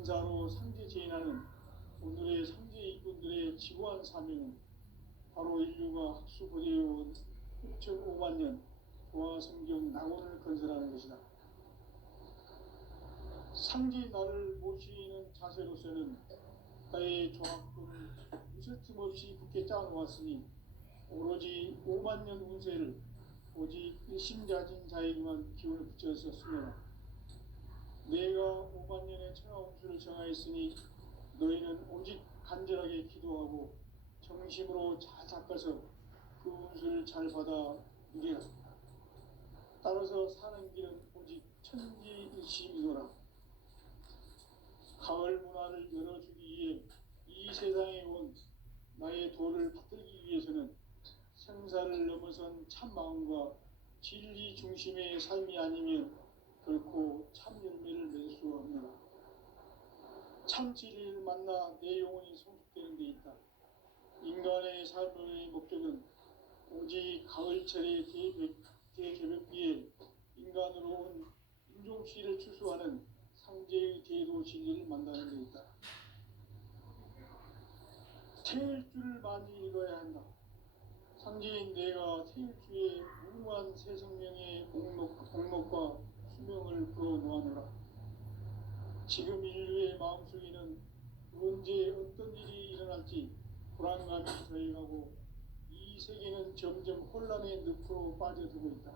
인사로 상제 제인하는 오늘의 상제 일꾼들의 지구한 사명은 바로 인류가 학수고대해온 6,5만 년 조화성경 낙원을 건설하는 것이다. 상제 나를 모시는 자세로서는 나의 조합금을 무쇠틈없이 굳게 짜놓았으니 오로지 5만 년 운세를 오직 일심자진 자에게만 기운을 붙여서 쓰노라. 내가 5만 년의 천하 운수를 정하였으니 너희는 오직 간절하게 기도하고 정심으로 잘 닦아서 그 운수를 잘 받아 누리라. 따라서 사는 길은 오직 천지일심이노라. 가을 문화를 열어주기 위해 이 세상에 온 나의 도를 받들기 위해서는 생사를 넘어선 참 마음과 진리 중심의 삶이 아니면 결코 참 열매를 맺을 수 없노라. 참 진리를 만나 내 영혼이 성숙되는 데 있다. 인간의 삶의 목적은 오직 가을철의 대개벽기에 인간으로 온 인종시를 추수하는 상제의 대도 진리를 만나는 데 있다. 태일주를 많이 읽어야 한다. 상제인 내가 태일주의 무궁한 새 생명의 목록과 수명을 불어놓아노라. 지금 인류의 마음속에는 언제 어떤 일이 일어날지 불안감이 더해가고 이 세계는 점점 혼란의 늪으로 빠져들고 있다.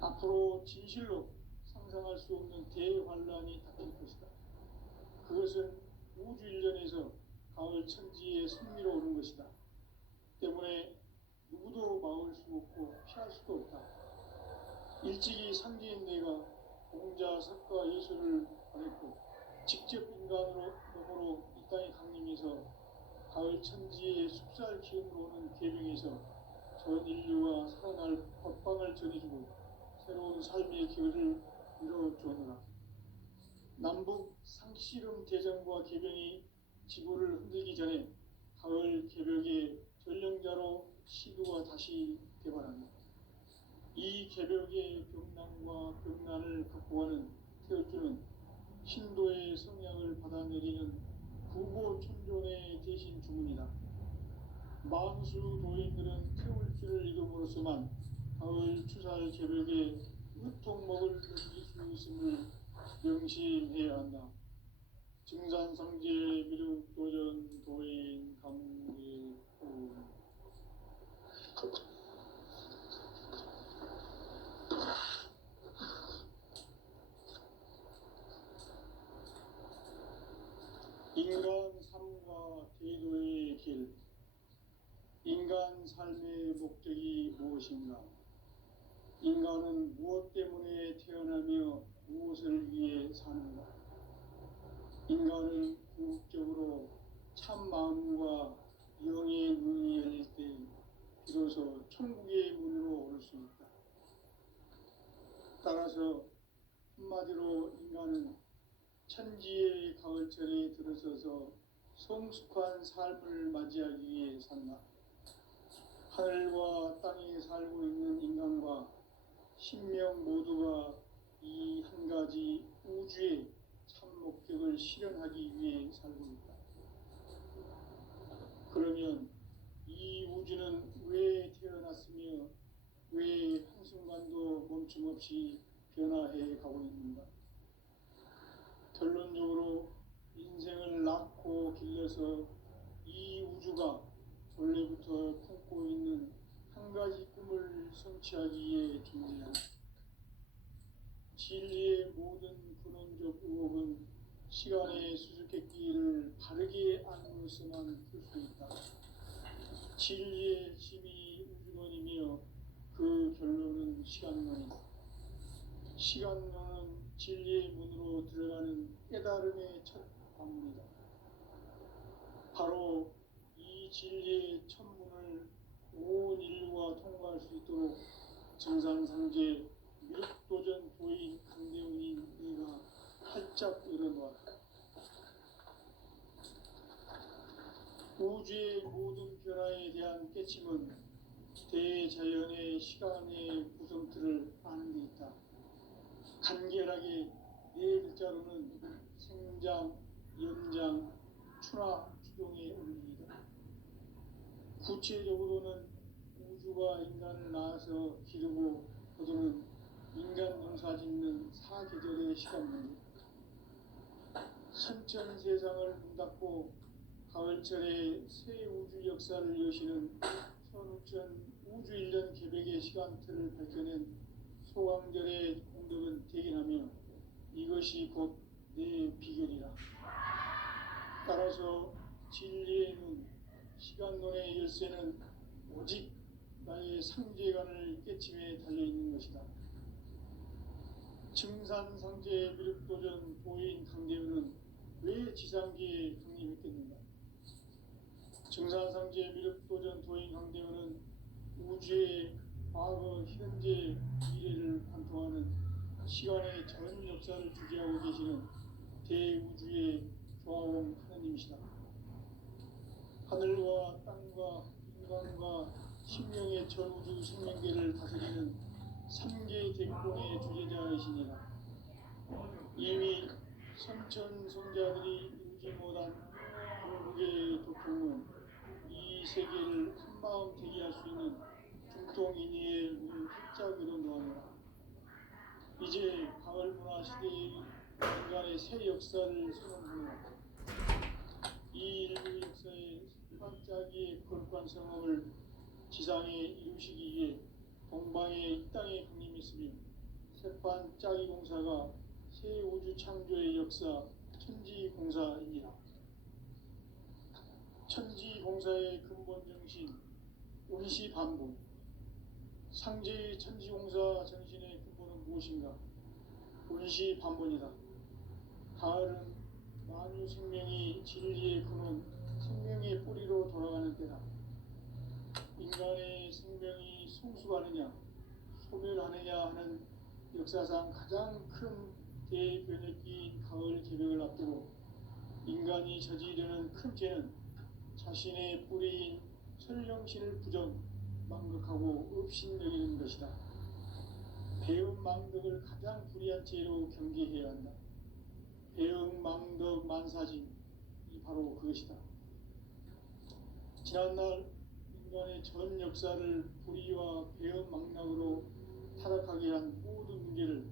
앞으로 진실로 상상할 수 없는 대환란이 닥칠 것이다. 그것은 우주 일련에서 가을 천지에 승리로 오는 것이다. 때문에 누구도 막을 수 없고 피할 수도 없다. 일찍이 상제인 내가 공자, 석가, 예수를 보냈고 직접 인간으로 몸으로 이 땅에 강림해서 가을 천지의 숲살 기운으로 오는 계명에서 전 인류가 살아날 법방을 전해주고 새로운 삶의 길을 이뤄주느라. 남북 상씨름 대전과 계병이 지구를 흔들기 전에 가을 개벽의 전령자로 시도가 다시 개발합니다. 이 개벽의 병난과 병난을 극복하는 태어주는 신도의 성향을 받아내리는 구보천존의 대신 주문이다. 만수 도인들은 태울주를 읽음으로써만 가을 추살 개벽의 으통목을 넘길 수 있음을 명심해야 한다. 증산상제 미륵도전 도인 감리구. 인간 삶과 대도의 길. 인간 삶의 목적이 무엇인가? 인간은 무엇 때문에 태어나며 무엇을 위해 사는가? 인간은 궁극적으로 참 마음과 영의 눈이 열릴 때 비로소 천국의 문으로 올 수 있다. 따라서 한마디로 인간은 천지의 가을철에 들어서서 성숙한 삶을 맞이하기 위해 산다. 하늘과 땅에 살고 있는 인간과 신명 모두가 이 한 가지 우주의 참 목적을 실현하기 위해 살고 있다. 그러면 이 우주는 왜 태어났으며 왜 한순간도 멈춤 없이 변화해 가고 있는가? 결론적으로 인생을 낳고 길러서 이 우주가 원래부터 품고 있는 한 가지 꿈을 성취하기 위해 존재한다. 진리의 모든 근원적 의혹은 시간의 수수께끼를 바르게 안으로서만 풀 수 있다. 진리의 힘이 우주론이며 그 결론은 시간론이다. 시간론은 진리의 문으로 들어가는 깨달음의 첫 방문이다. 바로 이 진리의 첫 문을 온 인류가 통과할 수 있도록 정상상제 미륵도전 도인 강대훈인 네가 활짝 열어놓았다. 우주의 모든 변화에 대한 깨침은 대자연의 시간의 구성틀을 아는 데 있다. 간결하게 네 글자로는 생장, 연장, 추나 추동의 원리이다. 구체적으로는 우주가 인간을 낳아서 기르고 거두는 인간 농사 짓는 사계절의 시간입니다. 선천 세상을 문 닫고 가을철에 새 우주 역사를 여시는 선우천 우주 1년 개백의 시간틀을 밝혀낸 소강절의 공덕은 대견하며 이것이 곧 내 비결이라. 따라서 진리의 눈, 시간론의 열쇠는 오직 나의 상제관을 깨침에 달려있는 것이다. 증산상제 미륵도전 도인 강대우는 왜 지상계에 강림했겠는가? 증산상제 미륵도전 도인 강대우는 우주의 과거, 현재, 미래를 관통하는 시간의 전 역사를 주재하고 계시는 대우주의 조화원 하느님이시다. 하늘과 땅과 인간과 신명의 전우주 생명계를 다스리는 삼계 대권의 주제자이시니라. 이미 선천성자들이 이루지 못한 중국의 도통은 이 세계를 한마음 되게 할 수 있는 중통인의의 문 활짝으로 놓아내라. 이제 가을 문화 시대의 인간의 새 역사를 선언하며 이 인류 역사의 반짝이의 거룩한 성업을 지상에 이루시기 위해 동방의 이 땅에 강림했으며 새반짝이 공사가 새 우주 창조의 역사 천지공사이니라. 천지공사의 근본 정신 운시반복. 상제의 천지공사 정신의 근본은 무엇인가? 운시반복이다. 가을은 만유 생명이 진리의 근원, 생명의 뿌리로 돌아가는 때다. 인간의 생명이 성숙하느냐, 소멸하느냐 하는 역사상 가장 큰 대변혁기인 가을 개벽을 앞두고 인간이 저지르는 큰 죄는 자신의 뿌리인 설령신을 부정, 망극하고 업신여기는 것이다. 배음 망덕을 가장 불의한 죄로 경계해야 한다. 배음 망덕 만사진이 바로 그것이다. 지난날 인간의 전 역사를 불의와 배음 망락으로 타락하게 한 모든 문제를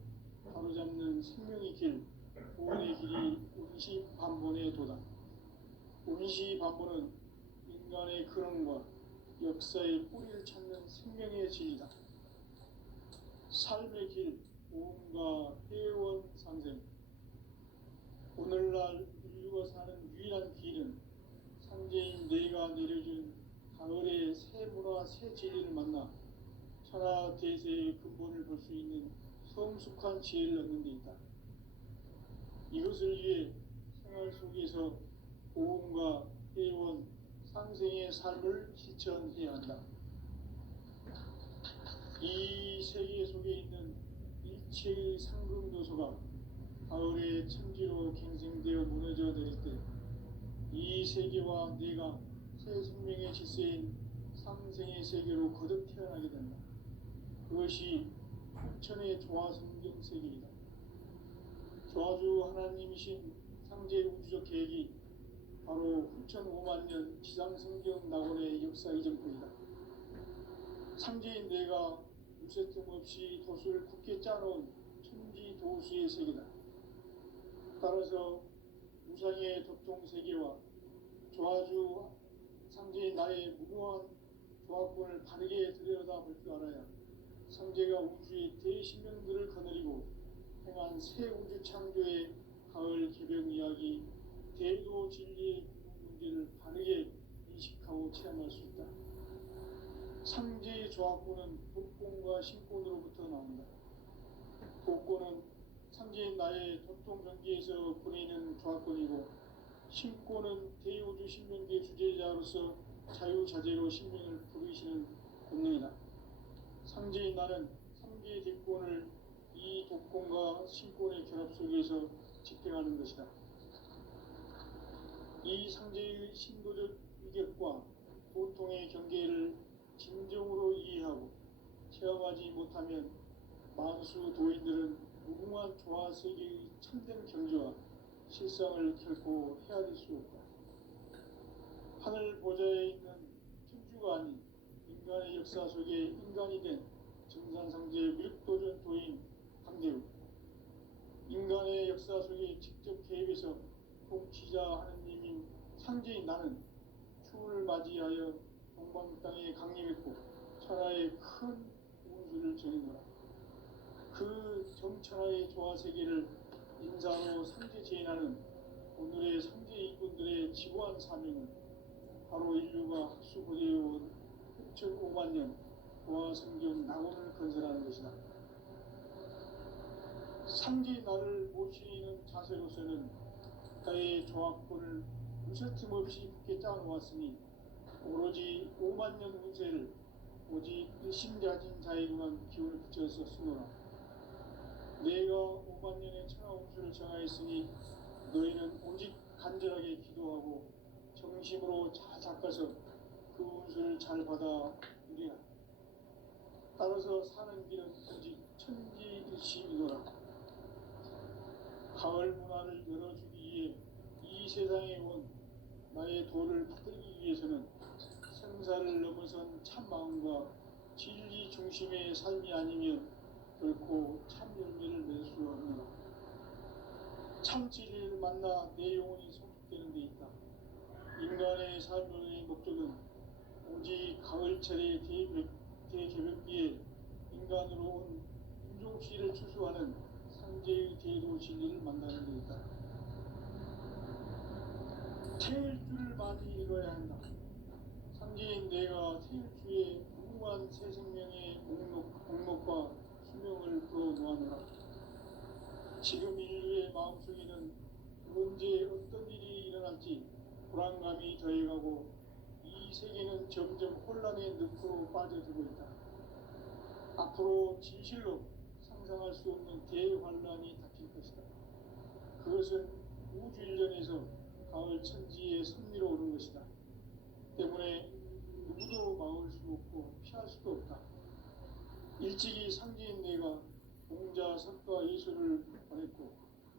바로잡는 생명의 길, 구원의 길이 운시반본의 도다. 운시반본은 인간의 근원과 역사의 뿌리를 찾는 생명의 진리다. 삶의 길, 보험과 회원 상생. 오늘날 인류가 사는 유일한 길은 상제인 내가 내려준 가을의 새 문화, 새 진리를 만나 천하 대세의 근본을 볼 수 있는 성숙한 지혜를 얻는 데 있다. 이것을 위해 생활 속에서 보험과 회원, 상생의 삶을 실천해야 한다. 이 세계 속에 있는 일체의 상금도서가 가을의 천지로 갱생되어 무너져 내릴 때 이 세계와 내가 새 생명의 질서인 상생의 세계로 거듭 태어나게 된다. 그것이 후천의 조화성경 세계이다. 조화주 하나님이신 상제 우주적 계획이 바로 후천 5만 년 지상성경 낙원의 역사 이전뿐이다. 상제인 내가 무쇠뜸 없이 도수를 굳게 짜놓은 천지 도수의 세계다. 따라서 무상의 도통 세계와 조화주 상제인 나의 무모한 조합권을 바르게 들여다볼 줄 알아야 상제가 우주의 대신명들을 거느리고 행한 새 우주 창조의 가을 개벽 이야기, 대도 진리의 문제를 바르게 인식하고 체험할 수 있다. 상제의 조합권은 복권과 신권으로부터 나온다. 복권은 상제인 나의 도통 경계에서 보내는 조합권이고, 신권은 대우주 신명계 주제자로서 자유자재로 신명을 부르시는 권능이다. 상제인 나는 3개의 대권을 이 독권과 신권의 결합 속에서 집행하는 것이다. 이 상제의 신도적 위격과 보통의 경계를 진정으로 이해하고 체험하지 못하면 만수 도인들은 무궁한 조화 세계의 참된 경지와 실상을 결코 헤아릴 수 없다. 하늘 보좌에 있는 천주가 아닌 인간의 역사 속에 인간이 된 증산상제 밀도전 도인 강대우, 인간의 역사 속에 직접 개입해서 통치자 하느님인 상제인 나는 추을 맞이하여 동방 땅에 강림했고 천하의 큰 운수를 전해노라. 그 정천하의 조화 세계를 인사로 상제 제인하는 오늘의 상제 이군들의 지고한 사명은 바로 인류가 학수고대해온 6,500만 년 조화 성경 낙원을 건설하는 것이다. 상제의 나를 모시는 자세로서는 나의 조합권을 무쇠틈 없이 굳게 짜놓았으니 오로지 5만 년 운세를 오직 일심가진 자에게만 기운을 붙여서 쓰노라. 내가 5만 년의 천하 운수를 정하였으니 너희는 오직 간절하게 기도하고 정심으로 잘 닦아서 그 운수를 잘 받아 누리라. 따라서 사는 길은 오직 천지일심이노라. 가을 문화를 열어주기 위해 이 세상에 온 나의 도를 받들기 위해서는 생사를 넘어선 참 마음과 진리 중심의 삶이 아니면 결코 참 열매를 낼 수 없노라. 참 진리를 만나 내 영혼이 성숙되는 데 있다. 인간의 삶의 목적은 오직 가을철의 대개벽기에 인간으로 온 인종시를 추수하는 상제의 제도 진리를 만나는 데 있다. 태일 줄을 많이 읽어야 한다. 상제인 내가 태일 주에 무궁한 새 생명의 목록과 수명을 불어놓아노라. 지금 인류의 마음속에는 언제 어떤 일이 일어날지 불안감이 더해가고 이 세계는 점점 혼란의 늪으로 빠져들고 있다. 앞으로 진실로 상상할 수 없는 대환란이 닥칠 것이다. 그것은 우주 일련에서 가을 천지의 섭리로 오는 것이다. 때문에 누구도 막을 수 없고 피할 수도 없다. 일찍이 상제인 내가 공자, 석가, 예수를 보냈고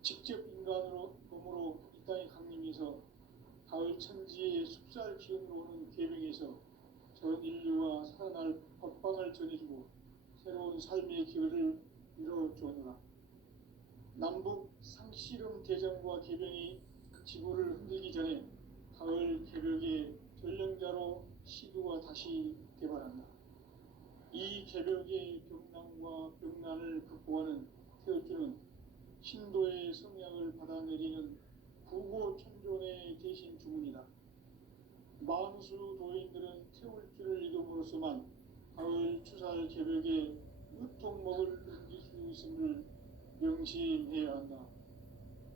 직접 인간으로 몸으로 이 땅에 강림해서 가을 천지의 숲살 기운으로 오는 계명에서 전 인류와 살아날 법방을 전해주고 새로운 삶의 기회를 이뤄주었노라. 남북 상씨름 대전과 계병이 지구를 흔들기 전에 가을 개벽의 전령자로 시두가 다시 개발한다. 이 개벽의 경난과 병난을 극복하는 태어주는 신도의 성향을 받아내리는 구고천존의 대신 주문이다. 만수 도인들은 태울주를 이름으로서만 가을 추살 개벽에 유통목을 넘길 수 있음을 명심해야 한다.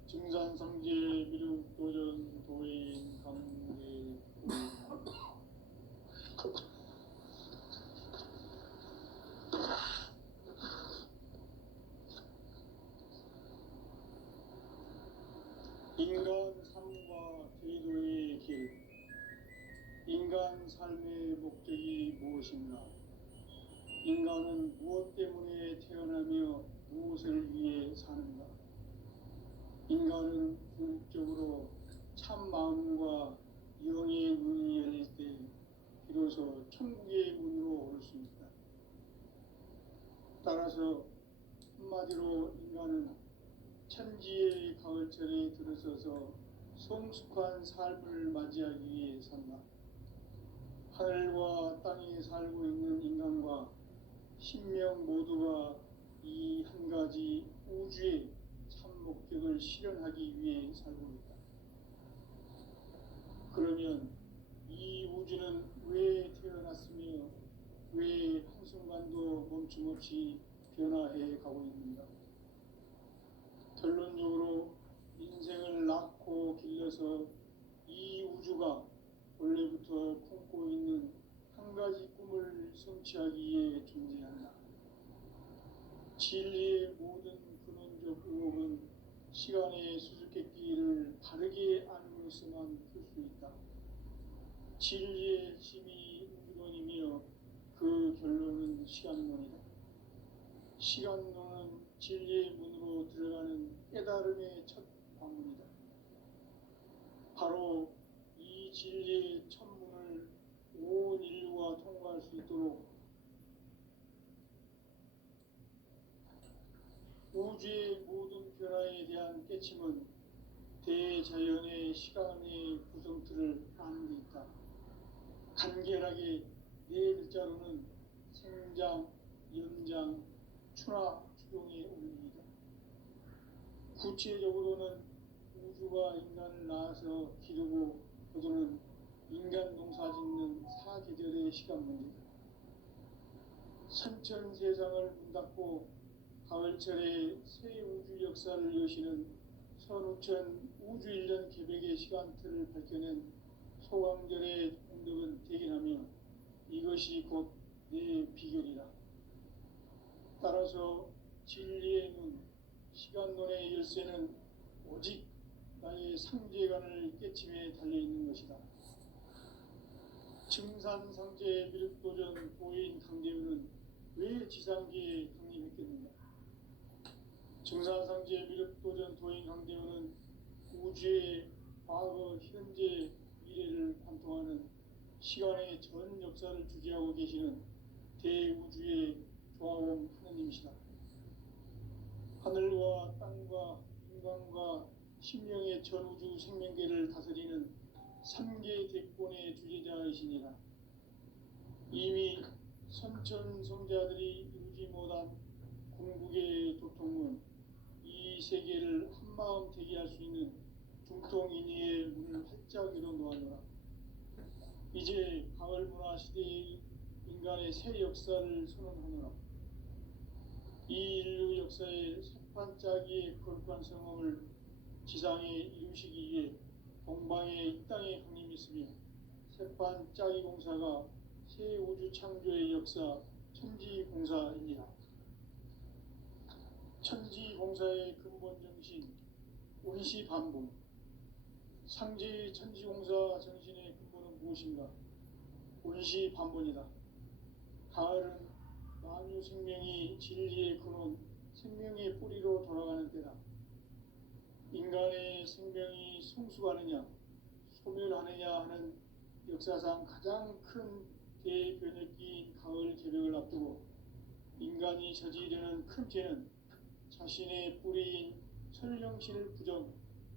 증산상제 미륵도전 도인 강대 인간 삶과 제도의 길. 인간 삶의 목적이 무엇인가? 인간은 무엇 때문에 태어나며 무엇을 위해 사는가? 인간은 궁극적으로 참 마음과 영의 문이 열릴 때 비로소 천국의 문으로 오를 수 있다. 따라서 한마디로 인간은 천지의 가을철에 들어서서 성숙한 삶을 맞이하기 위해 산다. 하늘과 땅에 살고 있는 인간과 신명 모두가 이 한 가지 우주의 참 목적을 실현하기 위해 살고 있다. 그러면 이 우주는 왜 태어났으며 왜 한순간도 멈춤없이 변화해 가고 있는가? 결론적으로 인생을 낳고 길러서 이 우주가 원래부터 품고 있는 한 가지 꿈을 성취하기 위해 존재한다. 진리의 모든 근원적 의혹은 시간의 수수께끼를 바르게 알므로서만 풀 수 있다. 진리의 힘이 우주론이며 그 결론은 시간론이다. 시간론은 진리의 문으로 들어가는 깨달음의 첫 방문이다. 바로 이 진리의 첫 문을 온 인류가 통과할 수 있도록 우주의 모든 변화에 대한 깨침은 대자연의 시간의 구성틀을 아는 데 있다. 간결하게 네 글자로는 생장, 연장, 추나 추동의 원리이다. 구체적으로는 우주가 인간을 낳아서 기르고 거두는 인간 농사 짓는 사계절의 시간 문제다. 선천 세상을 문 닫고 가을철에 새 우주 역사를 여시는 선우천 우주 1년 개백의 시간틀을 밝혀낸 소강절의 공덕은 대견하며 이것이 곧 내 비결이라. 따라서 진리의 눈, 시간론의 열쇠는 오직 나의 상제관을 깨침에 달려있는 것이다. 증산상제 미륵도전 도인 강대우는 왜 지상계에 강림했겠는가? 증산상제 미륵도전 도인 강대우는 우주의 과거, 현재, 미래를 관통하는 시간의 전 역사를 주재하고 계시는 대우주의 조화원 하느님이시다. 하늘과 땅과 인간과 심령의 전우주 생명계를 다스리는 3계 대권의 주제자이시니라. 이미 선천성자들이 이루지 못한 궁극의 도통은 이 세계를 한마음 되게 할 수 있는 중통인의의 문을 활짝 열어 놓았노라. 이제 가을 문화 시대의 인간의 새 역사를 선언하노라. 이 인류 역사의 새판짜기의 거룩한 성험을 지상에 이루시기 위해 동방의 이 땅에 강림했으며 새판짜기 공사가 새 우주 창조의 역사 천지공사이니라. 천지공사의 근본 정신 원시반복. 상제의 천지공사 정신의 근본은 무엇인가? 원시반복이다. 가을은 만유 생명이 진리의 근원, 생명의 뿌리로 돌아가는 때다. 인간의 생명이 성숙하느냐, 소멸하느냐 하는 역사상 가장 큰 대변혁기인 가을 개벽을 앞두고 인간이 저지르는 큰 죄는 자신의 뿌리인 설령신을 부정,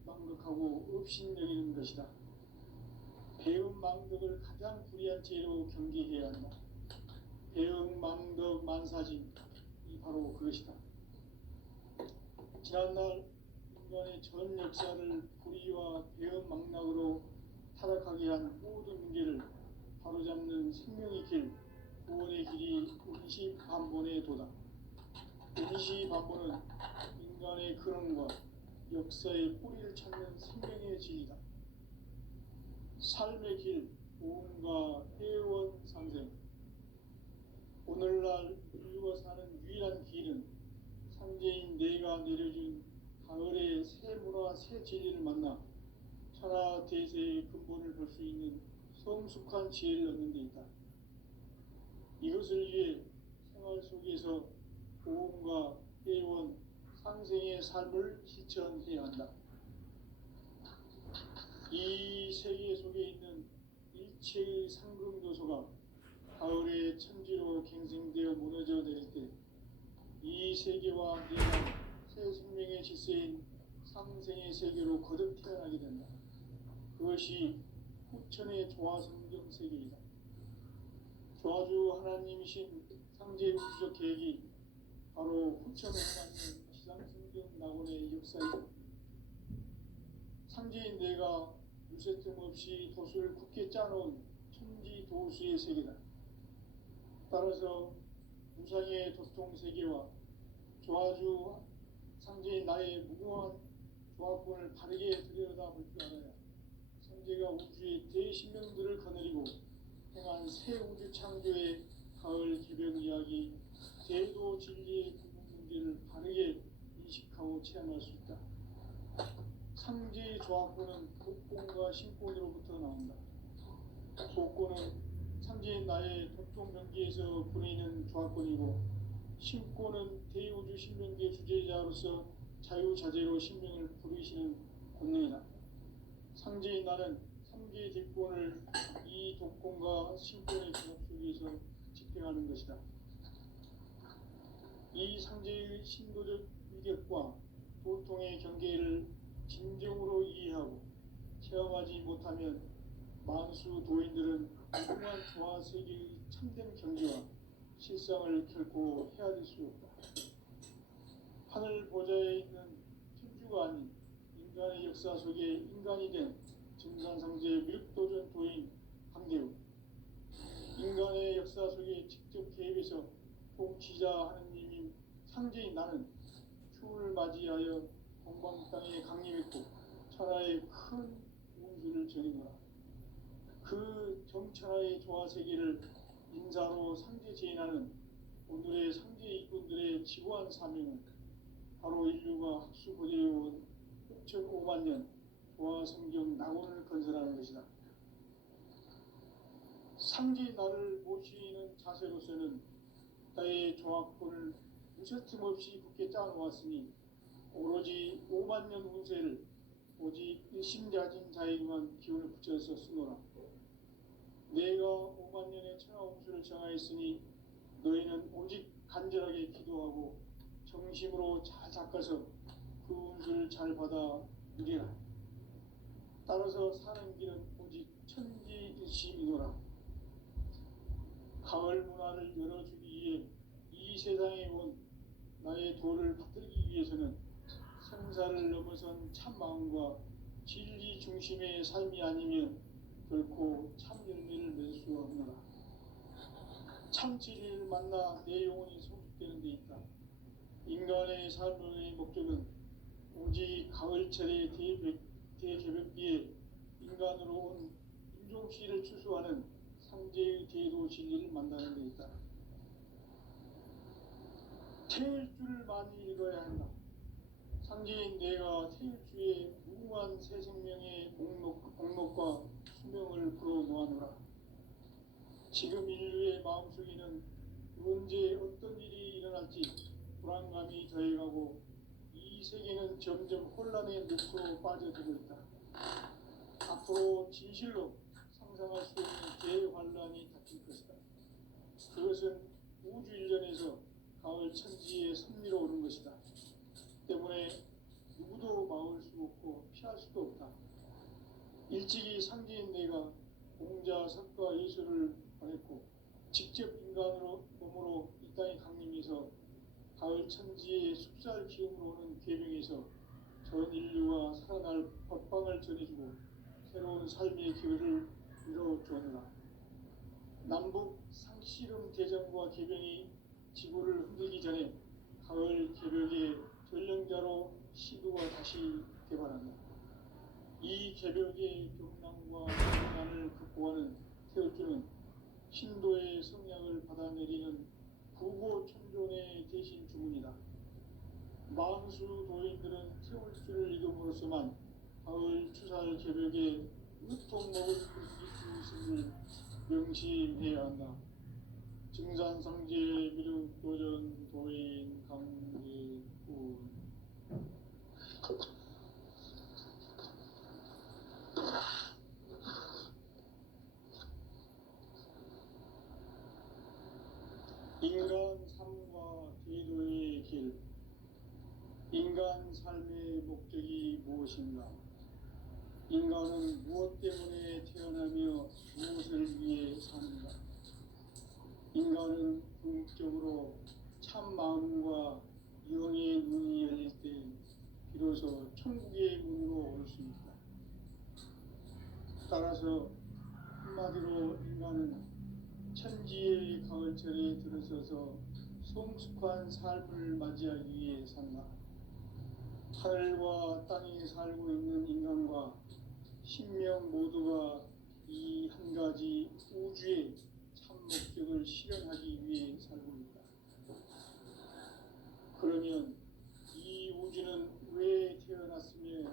망극하고 업신여기는 것이다. 배음 망덕을 가장 불의한 죄로 경계해야 한다. 배음 망덕 만사진, 이 바로 그것이다. 지난날 인간의 전 역사를 불의와 배음 망락으로 타락하게 한 모든 문제를 바로잡는 생명의 길, 구원의 길이 원시반본의 도다. 원시반본은 인간의 근원과 역사의 뿌리를 찾는 생명의 진리다. 삶의 길, 보험과 회원 상생. 오늘날 인류가 사는 유일한 길은 상제인 내가 내려준 가을의 새 문화, 새 진리를 만나 천하 대세의 근본을 볼 수 있는 성숙한 지혜를 얻는 데 있다. 이것을 위해 생활 속에서 보험과 회원, 상생의 삶을 실천해야 한다. 이 세계 속에 있는 일체의 상금 요소가 가을의 천지로 갱생되어 무너져 내릴 때 이 세계와 내가 새 생명의 질서인 상생의 세계로 거듭 태어나게 된다. 그것이 후천의 조화성경 세계이다. 조화주 하나님이신 상제 우주적 계획이 바로 후천에 해맞는 지상성경 낙원의 역사이다. 상제인 내가 무쇠뜸 없이 도수를 굳게 짜놓은 천지 도수의 세계다. 따라서 무상의 도통 세계와 조화주 상제인 나의 무궁한 조합권을 바르게 들여다볼 줄 알아야 상제가 우주의 대신명들을 거느리고 행한 새 우주 창조의 가을 개벽 이야기, 대도 진리의 구분 문제를 바르게 인식하고 체험할 수 있다. 상제의 조합권은 복권과 신권으로부터 나온다. 복권은 상제인 나의 도통 경기에서 부리는 조합권이고 신권은 대우주 신명계 주제자로서 자유자재로 신명을 부르시는 권능이다. 상제인 나는 삼계의 대권을 이 독권과 신권의 결합 속에서 집행하는 것이다. 이 상제의 신도적 위력과 도통의 경계를 진정으로 이해하고 체험하지 못하면 만수 도인들은 무궁한 조화 세계의 참된 경지와 실상을 결코 헤아릴 수 없다. 하늘 보좌에 있는 천주가 아닌 인간의 역사 속에 인간이 된 증산상제 밀도전 도인 강대우, 인간의 역사 속에 직접 개입해서 통치자 하느님인 상제인 나는 추을 맞이하여 동방 땅에 강림했고 천하의 큰 운수를 전해노라. 그 정천하의 조화 세계를 인사로 상제 제인하는 오늘의 상제 일꾼들의 지고한 사명은 바로 인류가 학수 고대해온 6,500만 년 조화 성경 낙원을 건설하는 것이다. 상제 나를 모시는 자세로서는 나의 조합권을 무셔틈 없이 굳게 짜놓았으니 오로지 5만 년 운세를 오직 일심자진 자에게만 기운을 붙여서 쓰노라. 내가 5만 년의 천하홍수를 정하였으니 너희는 오직 간절하게 기도하고 정심으로 잘 닦아서 그 운수를 잘 받아 누리라. 따라서 사는 길은 오직 천지일심이노라. 가을 문화를 열어주기 위해 이 세상에 온 나의 도를 받들기 위해서는 생사를 넘어선 참 마음과 진리 중심의 삶이 아니면 결코 참 열매를 맺을 수 없노라. 참 진리를 만나 내 영혼이 성숙되는 데 있다. 인간의 삶의 목적은 오직 가을철의 대개벽기에 인간으로 온 인종씨를 추수하는 상제의 대도 진리를 만나는 데 있다. 태일주를 많이 읽어야 한다. 상제인 내가 태일주의 무궁한 새 생명의 목록과 수명을 풀어놓아노라. 지금 인류의 마음속에는 언제 어떤 일이 일어날지 불안감이 더해가고 이 세계는 점점 혼란의 늪으로 빠져들고 있다. 앞으로 진실로 상상할 수 없는 대환란이 닥칠 것이다. 그것은 우주 일련에서 가을 천지에 섭리로 오는 것이다. 때문에 누구도 막을 수 없고 피할 수도 없다. 일찍이 상제인 내가 공자, 석가, 예수를 보냈고 직접 인간으로 몸으로 이 땅에 강림해서 가을 천지의 숲살 기운으로 오는 계명에서 전 인류가 살아날 법방을 전해주고 새로운 삶의 기회를 이뤄주었노라. 남북 상씨름 대전과 계병이 지구를 흔들기 전에 가을 개벽의 전령자로 시도가 다시 개발한다. 이 개벽의 경랑과 경난을 극복하는 태울주는 신도의 성량을 받아내리는 부고천존의 대신 주문이다. 만수 도인들은 태울주를 이름으로서만 가을 추살 개벽에 으통 먹을 것을 명심해야 한다. 증산상제 미륵도전 도인 강대군. 인간 삶과 제도의 길. 인간 삶의 목적이 무엇인가? 인간은 무엇 때문에 태어나며 무엇을 위해 사는가? 인간은 궁극적으로 참 마음과 영의 눈이 열릴 때 비로소 천국의 문으로 올 수 있다. 따라서 한마디로 인간은 천지의 가을철에 들어서서 성숙한 삶을 맞이하기 위해 산다. 하늘과 땅에 살고 있는 인간과 신명 모두가 이 한 가지 우주의 참 목적을 실현하기 위해 살고 있다. 그러면 이 우주는 왜 태어났으며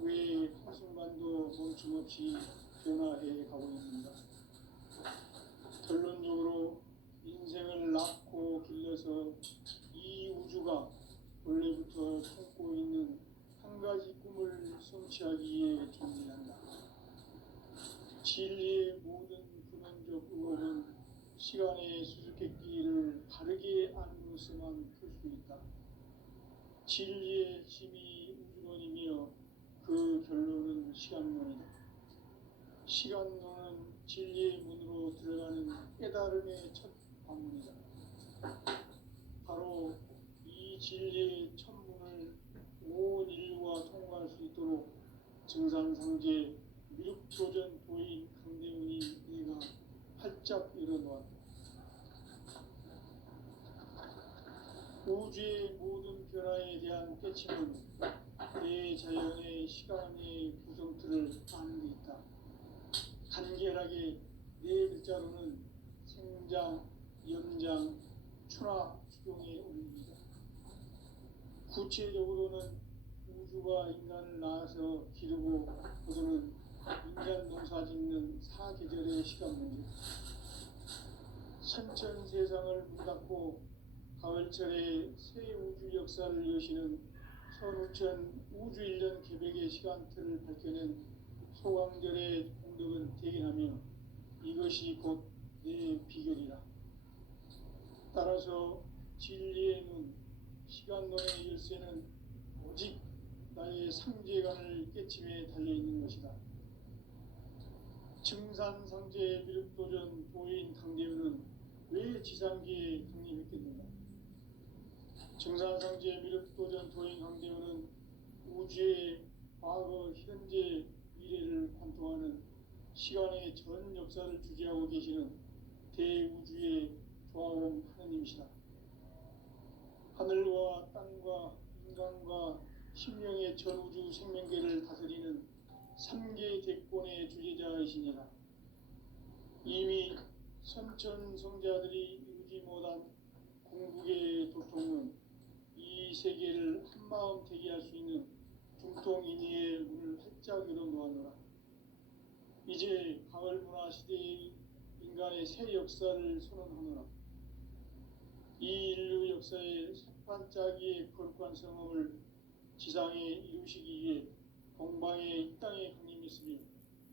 왜 한순간도 멈춤없이 변화해 가고 있는가? 결론적으로 인생을 낳고 길러서 따라서 이 우주가 원래부터 품고 있는 한 가지 꿈을 성취하기 위해 존재한다. 진리의 모든 근원적 의혹은 시간의 수수께끼를 바르게 알므로서만 풀 수 있다. 진리의 힘이 우주론이며 그 결론은 시간론이다. 시간론은 진리의 문으로 들어가는 깨달음의 첫 관문이다. 바로 이 진리의 첫 문을 온 인류가 통과할 수 있도록 증산상제 미륵도전 도인 강대훈이 내가 활짝 열어놓았다. 우주의 모든 변화에 대한 깨침은 대자연의 시간의 구성틀을 아는 데 있다. 간결하게 네 글자로는 생장, 연장, 추나 추동에 올립니다. 구체적으로는 우주가 인간을 낳아서 기르고 거두는 인간 농사 짓는 사계절의 시간 문제, 선천 세상을 문 닫고 가을철에 새 우주 역사를 여시는 선우천 우주 1년 개백의 시간틀을 밝혀낸 소강절의 공덕은 대견하며 이것이 곧 내 비결이라. 따라서 진리의 눈, 시간론의 열쇠는 오직 나의 상제관을 깨침에 달려있는 것이다. 증산상제 미륵도전 도인 강대훈은 왜 지상계에 강림했겠는가? 증산상제 미륵도전 도인 강대훈은 우주의 과거, 현재, 미래를 관통하는 시간의 전 역사를 주재하고 계시는 대우주의 조화원 하느님이시다. 하늘과 땅과 인간과 심령의 전우주 생명계를 다스리는 3계 대권의 주재자이시니라. 이미 선천성자들이 이루지 못한 궁극의 도통은 이 세계를 한마음 되게 할 수 있는 중통인의의 문을 활짝 열어놓았노라. 이제 가을 문화 시대의 인간의 새 역사를 선언하노라. 이 인류 역사의 새반짝이의 거룩한 성험을 지상에 이루시기 위해 동방의 이 땅에 강림했으며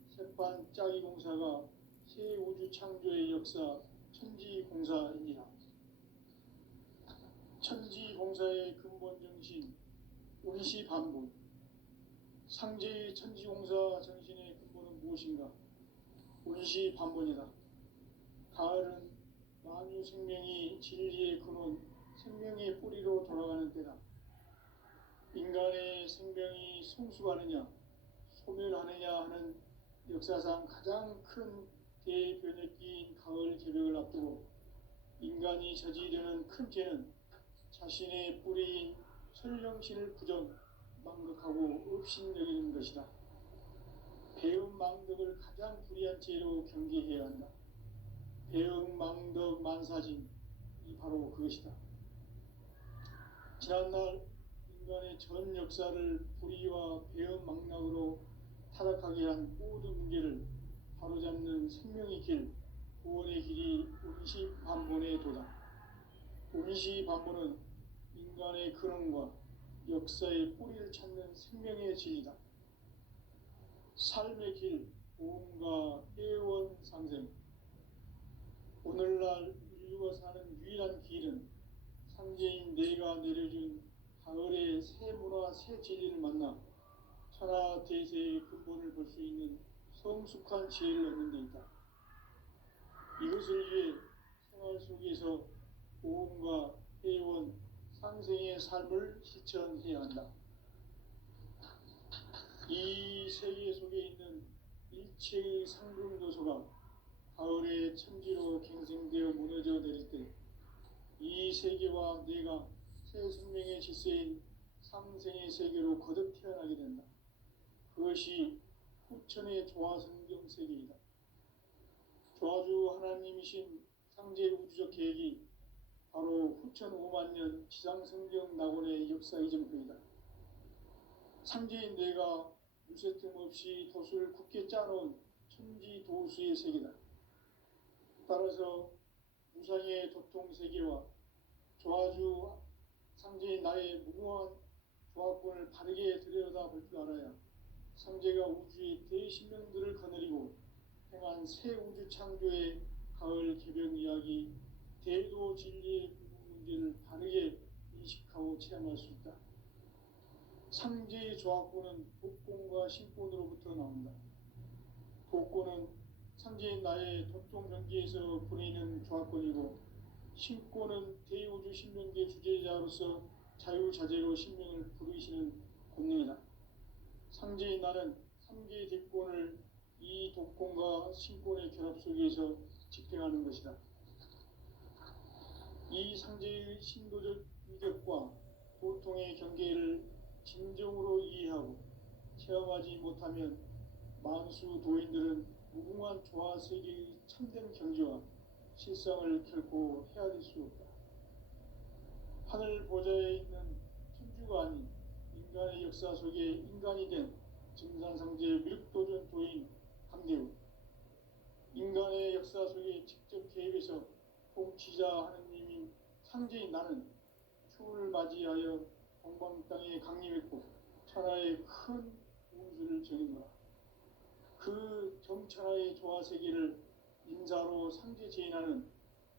새반짝이 공사가 새 우주 창조의 역사 천지공사이니라. 천지공사의 근본 정신 운시반본, 상제의 천지공사 정신의 근본은 무엇인가? 운시반본이다. 가을은 만유 생명이 진리의 근원, 생명의 뿌리로 돌아가는 때다. 인간의 생명이 성숙하느냐, 소멸하느냐 하는 역사상 가장 큰 대변혁기인 가을 개벽을 앞두고 인간이 저지르는 큰 죄는 자신의 뿌리인 설령신을 부정, 망극하고 업신여기는 것이다. 배음 망덕을 가장 불의한 죄로 경계해야 한다. 배음 망덕 만사진, 이 바로 그것이다. 지난날 인간의 전 역사를 불의와 배음 망락으로 타락하게 한 모든 문제를 바로잡는 생명의 길, 구원의 길이 운시반본의 도다. 운시반본은 인간의 근원과 역사의 뿌리를 찾는 생명의 진리다. 삶의 길, 보험과 애원상생. 오늘날 인류가 사는 유일한 길은 상제인 내가 내려준 가을의 새 문화, 새 진리를 만나 천하 대세의 근본을 볼 수 있는 성숙한 지혜를 얻는 데 있다. 이것을 위해 생활 속에서 보험과 애원, 상생의 삶을 실천해야 한다. 이 세계 속에 있는 일체의 상금 요소가 가을의 천지로 갱생되어 무너져 내릴 때 이 세계와 내가 새 생명의 질서인 상생의 세계로 거듭 태어나게 된다. 그것이 후천의 조화성경 세계이다. 조화주 하나님이신 상제 우주적 계획이 바로 후천 5만 년 지상성경 낙원의 역사 이정표이다. 상제인 내가 무쇠뜸 없이 도수를 굳게 짜놓은 천지 도수의 세계다. 따라서 무상의 도통 세계와 조아주 상제인 나의 무궁한 조합권을 바르게 들여다볼 줄 알아야 상제가 우주의 대신명들을 거느리고 행한 새 우주 창조의 가을 개변 이야기, 대도 진리의 부분 문제를 바르게 인식하고 체험할 수 있다. 상제의 조합권은 독권과 신권으로부터 나온다. 독권은 상제인 나의 독종 경기에서 부리는 조합권이고, 신권은 대우주 신명계 주제자로서 자유자재로 신명을 부르시는 권능이다. 상제인 나는 3개의 대권을 이 독권과 신권의 결합 속에서 집행하는 것이다. 이 상제의 신도적 위력과 도통의 경계를 진정으로 이해하고 체험하지 못하면 만수 도인들은 무궁한 조화 세계의 참된 경지와 실상을 결코 헤아릴 수 없다. 하늘 보좌에 있는 천주가 아닌 인간의 역사 속에 인간이 된 증산상제 미륵도전 도인 강대우, 인간의 역사 속에 직접 개입해서 통치자 하느님인 상제인 나는 추운을 맞이하여 동방 땅에 강림했고 천하의 큰 운수를 정했노라. 그 정천하의 조화세계를 인사로 상제 제인하는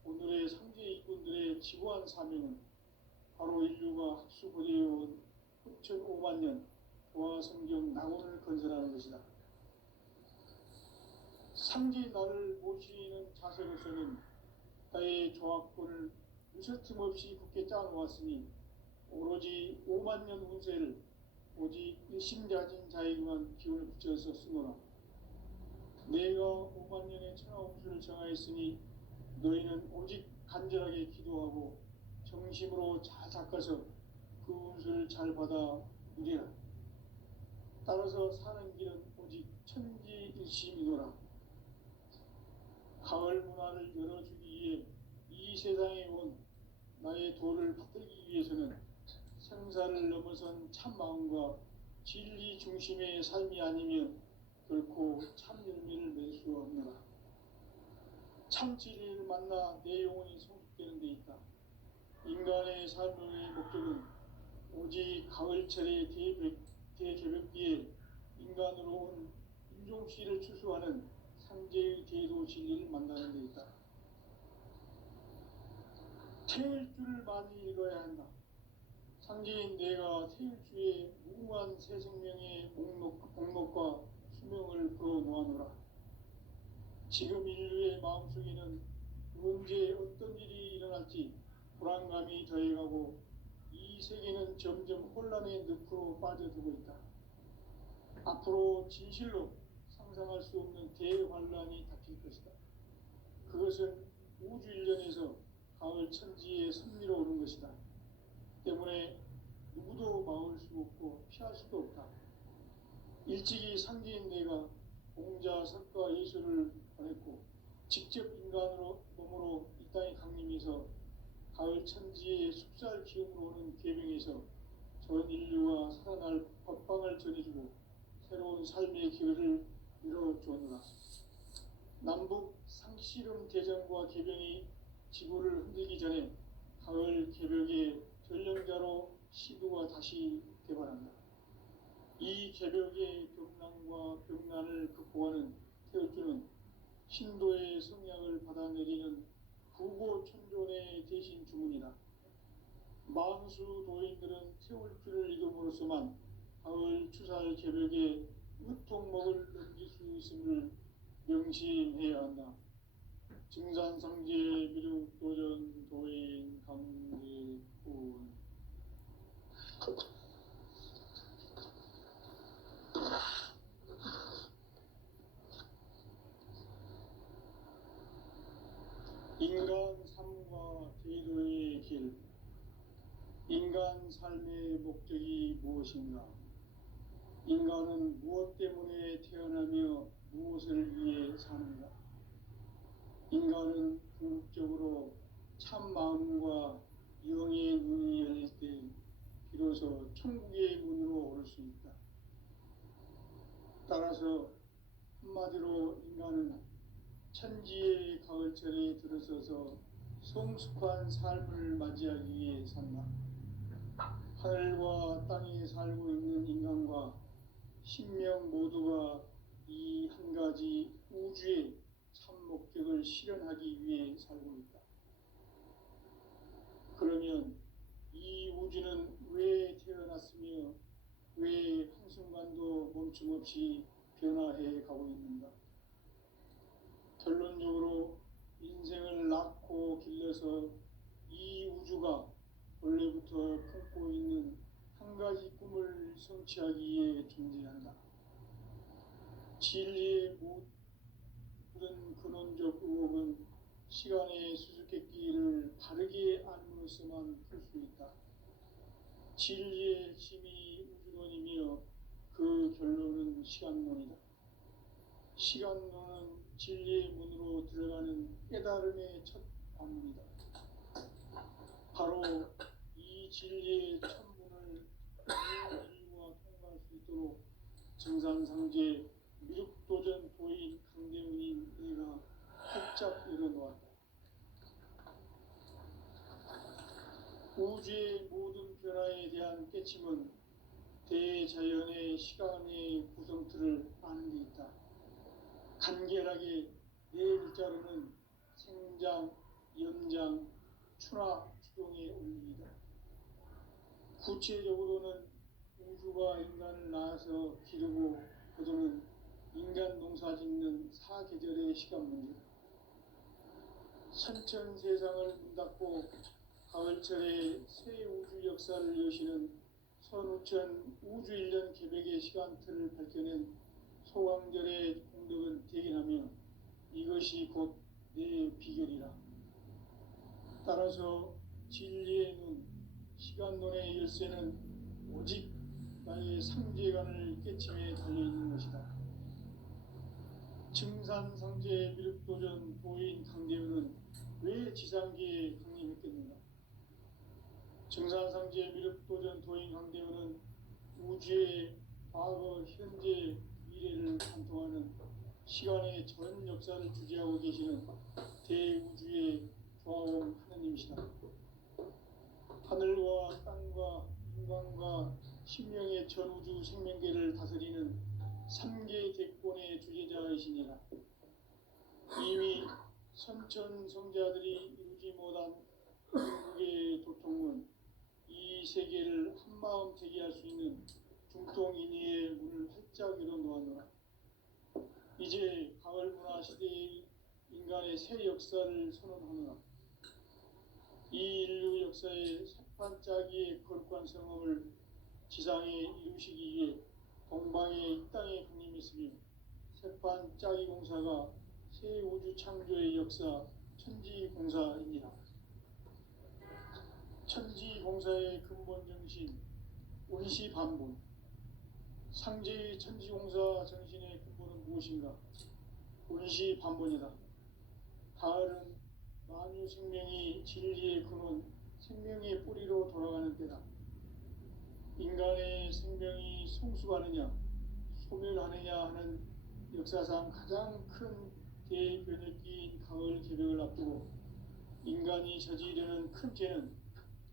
오늘의 상제 이꾼들의 지구한 사명은 바로 인류가 학수고대해온 9,500만 년 조화성경 낙원을 건설하는 것이다. 상제인 나를 모시는 자세로서는 나의 조합권을 무서틈 없이 굳게 짜놓았으니 오로지 5만 년 운세를 오직 일심자진 자에게만 기운을 붙여서 쓰노라. 내가 5만 년의 천하운수를 정하였으니 너희는 오직 간절하게 기도하고 정심으로 잘 닦아서 그 운수를 잘 받아 누리라. 따라서 사는 길은 오직 천지일심이노라. 가을 문화를 열어주기 위해 이 세상에 온 나의 도를 받들기 위해서는 생사를 넘어선 참 마음과 진리 중심의 삶이 아니면 결코 참 열매를 맺을 수 없노라. 참 진리를 만나 내 영혼이 성숙되는 데 있다. 인간의 삶의 목적은 오직 가을철의 대개벽기에 인간으로 온 인종씨를 추수하는 상제의 대도 진리를 만나는 데 있다. 태일주를 많이 읽어야 한다. 상제인 내가 태일주의 무궁한 새 생명의 목록과 수명을 풀어놓아노라. 지금 인류의 마음속에는 언제 어떤 일이 일어날지 불안감이 더해가고 이 세계는 점점 혼란의 늪으로 빠져들고 있다. 앞으로 진실로 상상할 수 없는 대환란이 닥칠 것이다. 그것은 우주 일련에서 가을 천지의 섭리로 오는 것이다. 때문에 누구도 막을 수 없고 피할 수도 없다. 일찍이 상제인 내가 공자, 석가, 예수를 보냈고 직접 인간으로 몸으로 이 땅에 강림해서 가을 천지의 숲살 기운으로 오는 계명에서 전 인류가 살아날 법방을 전해주고 새로운 삶의 기회를 열어주었노라. 남북 상씨름 대전과 개병이 지구를 흔들기 전에 가을 개벽의 전령자로 시도가 다시 개발한다. 이 개벽의 병난과 병난을 극복하는 태어주는 신도의 성약을 받아내리는 구고천존의 대신 주문이다. 만수 도인들은 태울주를 이름으로서만 가을 추살 개벽의 으통목을 넘길 수 있음을 명심해야 한다. 증산상제 미륵도전 도인 강대군. 인간 삶과 제도의 길. 인간 삶의 목적이 무엇인가? 인간은 무엇 때문에 태어나며 무엇을 위해 사는가? 인간은 궁극적으로 참 마음과 영의 눈이 열릴 때 비로소 천국의 문으로 오를 수 있다. 따라서 한마디로 인간은 천지의 가을철에 들어서서 성숙한 삶을 맞이하기 위해 산다. 하늘과 땅에 살고 있는 인간과 신명 모두가 이 한 가지 우주의 참 목적을 실현하기 위해 살고 있다. 그러면 이 우주는 왜 태어났으며 왜 한순간도 멈춤 없이 변화해 가고 있는가? 결론적으로 인생을 낳고 길러서 이 우주가 원래부터 품고 있는 한 가지 꿈을 성취하기 위해 존재한다. 진리의 모든 근원적 의혹은 시간의 수수께끼를 바르게 알므로서만 풀 수 있다. 진리의 핵심이 우주론이며 그 결론은 시간론이다. 시간론은 진리의 문으로 들어가는 깨달음의 첫 관문이다. 바로 이 진리의 천문을 인류가 통과할 수 있도록 정산상제 미륵도전 도인 강대훈인 내가 활짝 열어놓았다. 우주의 모든 변화에 대한 깨침은 대자연의 시간의 구성틀을 아는 데 있다. 간결하게 네 글자로는 생장, 연장, 추나 추동의 원리이다. 구체적으로는 우주가 인간을 낳아서 기르고 거두는 인간 농사 짓는 사계절의 시간 문제다. 선천 세상을 문 닫고 가을철에 새 우주 역사를 여시는 선우천 우주 1년 개백의 시간틀을 밝혀낸 소강절의 공덕은 대견하며 이것이 곧 내 비결이라. 따라서 진리의 눈, 시간론의 열쇠는 오직 나의 상제관을 깨침에 달려있는 것이다. 증산상제 미륵도전 도인 강대훈은 왜 지상계에 강림했겠는가? 증산상제 미륵도전 도인 강대훈은 우주의 과거, 현재, 미래를 관통하는 시간의 전 역사를 주재하고 계시는 대우주의 조화원 하나님이시다. 하늘과 땅과 인간과 신명의 전우주 생명계를 다스리는 3계 대권의 주재자이시니라. 이미 선천성자들이 이루지 못한 중국의 도통은 이 세계를 한마음 제기할 수 있는 중통인의의 문을 활짝 열어놓았노라. 이제 가을 문화 시대의 인간의 새 역사를 선언하노라. 이 인류 역사의 새반짝이의 거룩한 성험을 지상에 이루시기 위해 동방의 이 땅에 강림했으며 새반짝이 공사가 새 우주 창조의 역사 천지공사입니다. 천지공사의 근본 정신 원시반본. 상제의 천지공사 정신의 근본은 무엇인가? 원시반본이다. 가을은 만유 생명이 진리의 근원, 생명의 뿌리로 돌아가는 때다. 인간의 생명이 성숙하느냐, 소멸하느냐 하는 역사상 가장 큰 대변혁기인 가을 개벽을 앞두고 인간이 저지르는 큰 죄는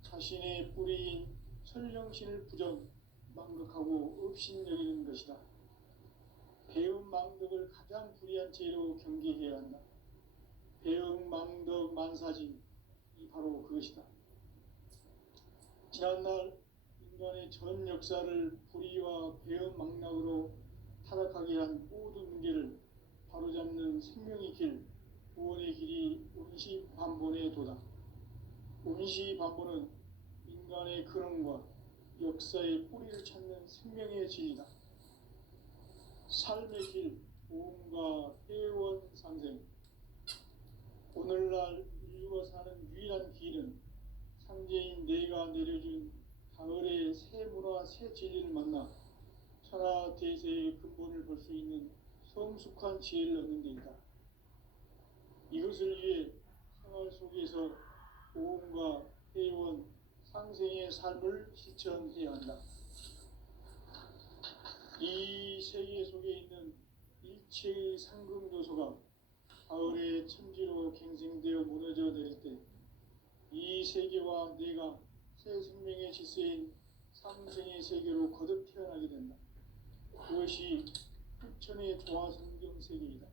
자신의 뿌리인 설령신을 부정, 망극하고 업신여기는 것이다. 배움 망덕을 가장 불의한 죄로 경계해야 한다. 배움 망덕 만사진이 바로 그것이다. 지난날 인간의 전 역사를 불의와 배움 망락으로 타락하게 한 모든 문제를 바로잡는 생명의 길, 구원의 길이 원시반본의 도다. 원시반본은 인간의 근원과 역사의 뿌리를 찾는 생명의 진리다. 삶의 길, 보험과 회원 상생. 오늘날 인류가 사는 유일한 길은 상제인 내가 내려준 가을의 새 문화, 새 진리를 만나 천하 대세의 근본을 볼 수 있는 성숙한 지혜를 얻는 데 있다. 이것을 위해 생활 속에서 보험과 회원, 상생의 삶을 실천해야 한다. 이 세계 속에 있는 일체의 상금 요소가 가을의 천지로 갱생되어 무너져 내릴 때 이 세계와 내가 새 생명의 질서인 삼생의 세계로 거듭 태어나게 된다. 그것이 흑천의 조화 성경 세계이다.